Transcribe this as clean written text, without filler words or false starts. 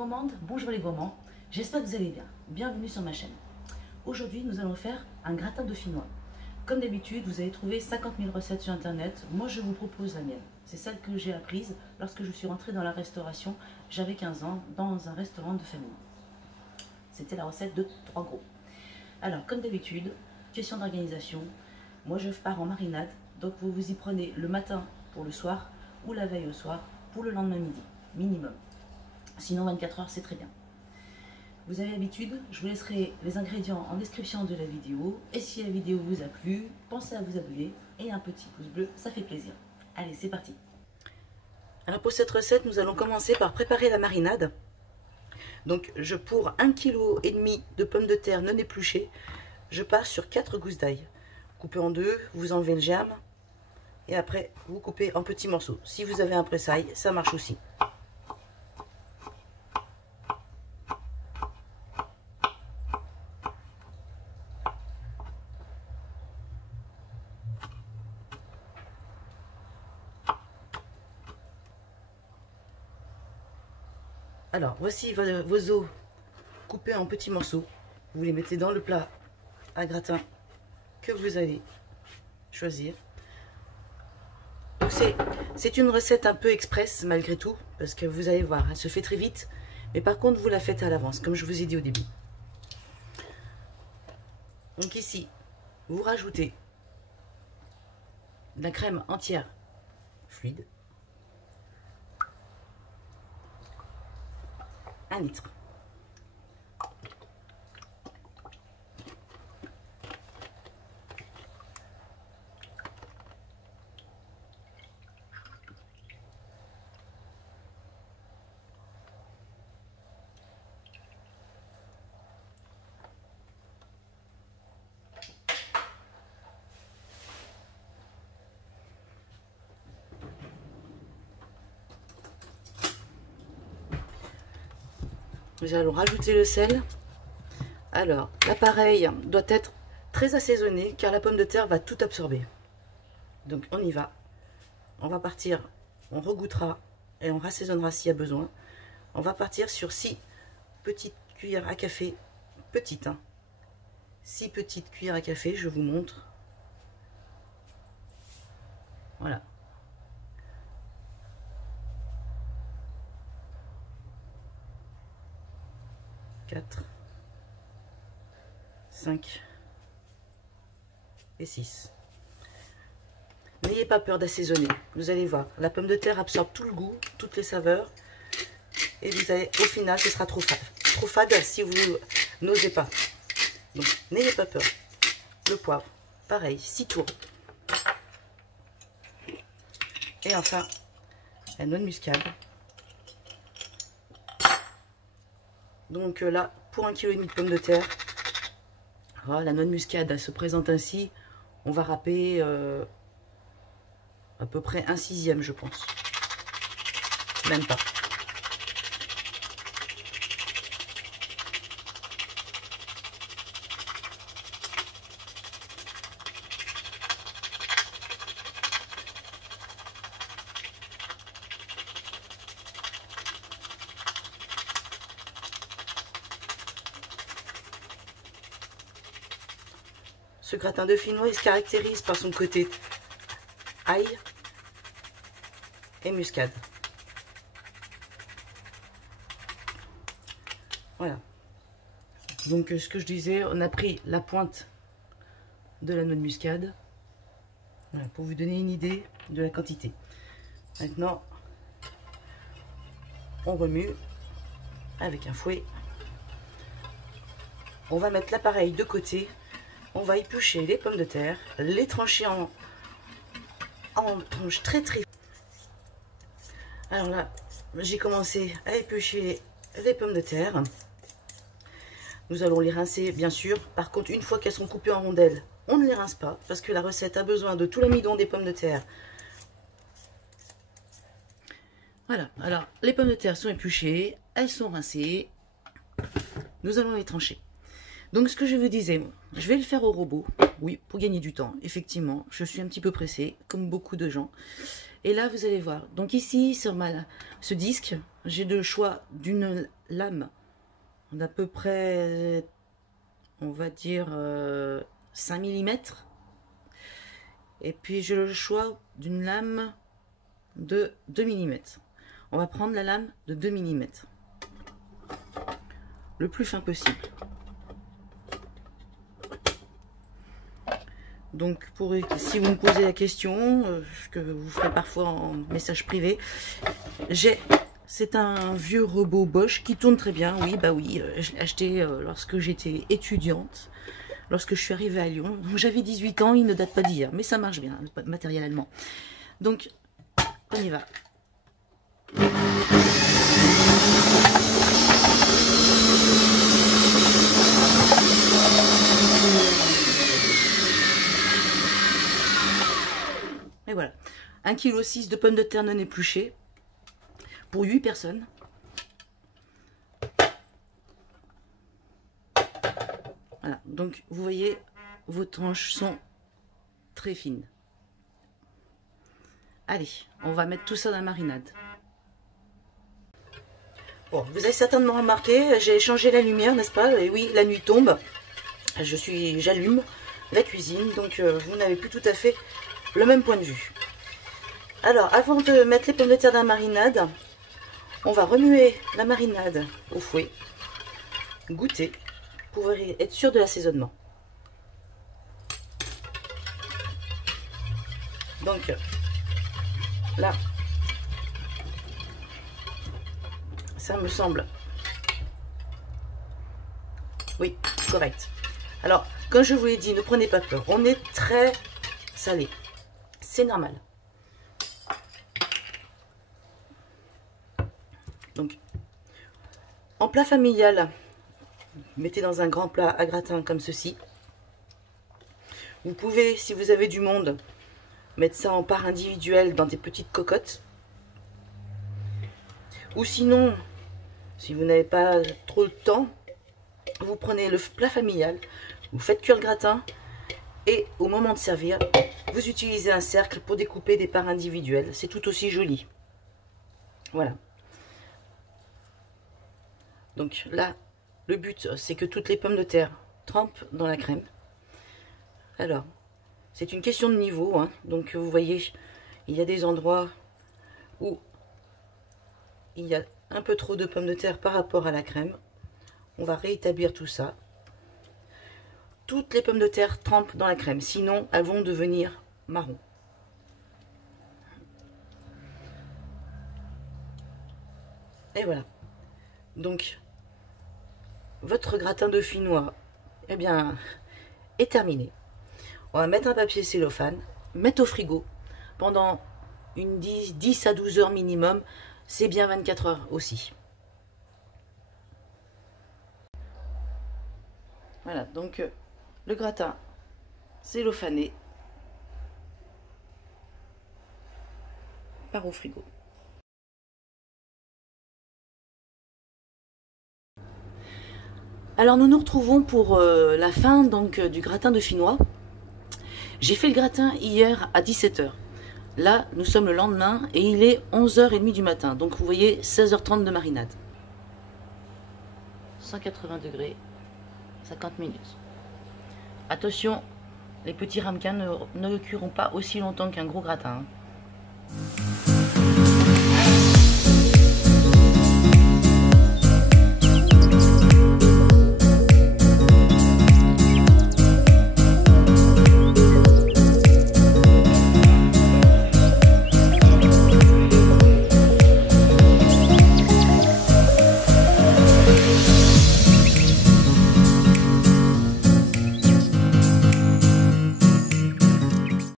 gourmandes, bonjour les gourmands, j'espère que vous allez bien. Bienvenue sur ma chaîne. Aujourd'hui, nous allons faire un gratin dauphinois. Comme d'habitude, vous allez trouver 50 000 recettes sur internet. Moi, je vous propose la mienne. C'est celle que j'ai apprise lorsque je suis rentrée dans la restauration. J'avais 15 ans dans un restaurant de famille. C'était la recette de 3 gros. Alors, comme d'habitude, question d'organisation. Moi, je pars en marinade. Donc, vous vous y prenez le matin pour le soir ou la veille au soir pour le lendemain midi, minimum. Sinon, 24 heures, c'est très bien. Vous avez l'habitude, je vous laisserai les ingrédients en description de la vidéo. Et si la vidéo vous a plu, pensez à vous abonner et un petit pouce bleu, ça fait plaisir. Allez, c'est parti. Alors pour cette recette, nous allons commencer par préparer la marinade. Donc pour 1,5 kg de pommes de terre non épluchées, je pars sur 4 gousses d'ail. Coupez en deux, vous enlevez le germe et après vous coupez en petits morceaux. Si vous avez un presse-ail, ça marche aussi. Alors, voici vos os coupés en petits morceaux. Vous les mettez dans le plat à gratin que vous allez choisir. C'est une recette un peu express malgré tout, parce que vous allez voir, elle se fait très vite. Mais par contre, vous la faites à l'avance, comme je vous ai dit au début. Donc ici, vous rajoutez de la crème entière fluide. 1 litre. Nous allons rajouter le sel. Alors, l'appareil doit être très assaisonné car la pomme de terre va tout absorber. Donc on y va. On va partir, on regoutera et on rassaisonnera s'il y a besoin. On va partir sur 6 petites cuillères à café, petites. 6 petites cuillères à café, je vous montre. Voilà. 4, 5 et 6. N'ayez pas peur d'assaisonner. Vous allez voir, la pomme de terre absorbe tout le goût, toutes les saveurs. Et vous allez, au final, ce sera trop fade. Trop fade si vous n'osez pas. Donc, n'ayez pas peur. Le poivre, pareil, 6 tours. Et enfin, la noix de muscade. Donc là, pour 1,5 kg de pommes de terre, voilà, la noix de muscade, elle se présente ainsi. On va râper à peu près 1/6, je pense. Même pas. Ce gratin dauphinois, il se caractérise par son côté ail et muscade. Voilà. Donc ce que je disais, on a pris la pointe de la noix de muscade. Voilà, pour vous donner une idée de la quantité. Maintenant, on remue avec un fouet. On va mettre l'appareil de côté. On va éplucher les pommes de terre, les trancher en tranches très très. Alors là, j'ai commencé à éplucher les pommes de terre. Nous allons les rincer, bien sûr. Par contre, une fois qu'elles sont coupées en rondelles, on ne les rince pas parce que la recette a besoin de tout l'amidon des pommes de terre. Voilà, alors les pommes de terre sont épluchées, elles sont rincées. Nous allons les trancher. Donc ce que je vous disais, je vais le faire au robot, oui, pour gagner du temps. Effectivement, je suis un petit peu pressée, comme beaucoup de gens. Et là, vous allez voir. Donc ici, sur ce disque, j'ai le choix d'une lame d'à peu près, on va dire, 5 mm. Et puis j'ai le choix d'une lame de 2 mm. On va prendre la lame de 2 mm. Le plus fin possible. Donc, si vous me posez la question, ce que vous ferez parfois en message privé, c'est un vieux robot Bosch qui tourne très bien. Oui, bah oui, je l'ai acheté lorsque j'étais étudiante, lorsque je suis arrivée à Lyon. J'avais 18 ans, il ne date pas d'hier, mais ça marche bien, matériel allemand. Donc, on y va. Et voilà, 1,6 kg de pommes de terre non épluchées pour 8 personnes. Voilà, donc vous voyez, vos tranches sont très fines. Allez, on va mettre tout ça dans la marinade. Bon, vous avez certainement remarqué, j'ai changé la lumière, n'est-ce pas? Et oui, la nuit tombe, j'allume la cuisine, donc vous n'avez plus tout à fait le même point de vue. Alors, avant de mettre les pommes de terre dans la marinade, on va remuer la marinade au fouet, goûter, pour être sûr de l'assaisonnement. Donc, là, ça me semble, oui, correct. Alors, comme je vous l'ai dit, ne prenez pas peur, on est très salé. C'est normal. Donc, en plat familial, mettez dans un grand plat à gratin comme ceci. Vous pouvez, si vous avez du monde, mettre ça en part individuelle dans des petites cocottes. Ou sinon, si vous n'avez pas trop le temps, vous prenez le plat familial, vous faites cuire le gratin et au moment de servir, vous utilisez un cercle pour découper des parts individuelles. C'est tout aussi joli. Voilà. Donc là, le but, c'est que toutes les pommes de terre trempent dans la crème. Alors, c'est une question de niveau, hein. Donc vous voyez, il y a des endroits où il y a un peu trop de pommes de terre par rapport à la crème. On va réétablir tout ça. Toutes les pommes de terre trempent dans la crème, sinon elles vont devenir marron. Et voilà. Donc, votre gratin dauphinois, eh bien, est terminé. On va mettre un papier cellophane, mettre au frigo pendant une 10 à 12 heures minimum. C'est bien 24 heures aussi. Voilà, donc le gratin cellophané part au frigo. Alors nous nous retrouvons pour la fin donc, du gratin dauphinois. J'ai fait le gratin hier à 17 h. Là, nous sommes le lendemain et il est 11h30 du matin. Donc vous voyez 16h30 de marinade. 180 degrés, 50 minutes. Attention, les petits ramequins ne cuiront pas aussi longtemps qu'un gros gratin. Hein.